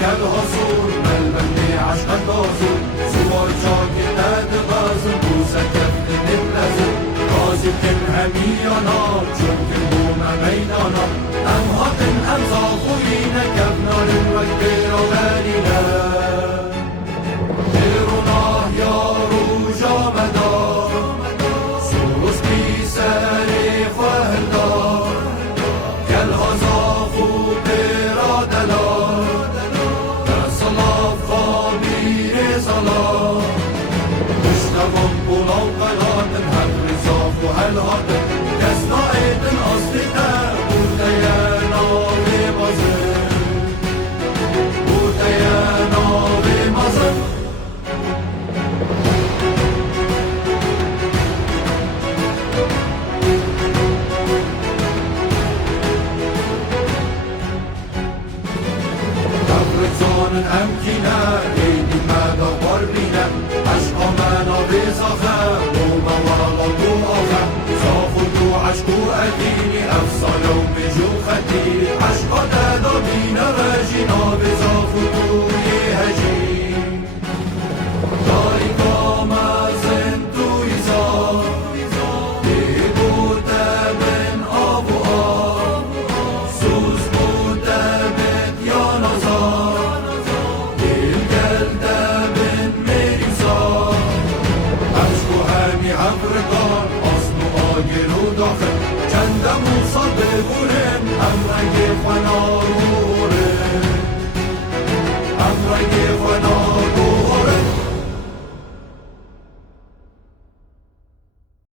کل حصول ملبنی عشق بازول سوار چاک دد غازم بوسه کفت نبلزم غازی کن همیانا چون کن بوم میدانا ام هاتن ام زاخوین کفنان وقت بیروانینا ایروناه یارو جامدا سوز بی سری فهدا کل هزاخو بیرادلا هل هاتن کسنا ایدن اصلی تر بوده یه ناوی مازن بوده یه ناوی مازن تفرد زانن امکینه ایدی مدا بار بینه عشقا منا بزاخه عشقو أديني أفصل ومجو خديري عشقا تدامين غاجينا بزافتو يهجين داري كاما زنتو يزار بيبوتا بن أبو آب سوز بوتا بن يا نزار بالقلدة بن مريزار عشقو همي عبرقان گلو داخل چند موسا بگورم ام رنگ فنارورم ام رنگ فنارورم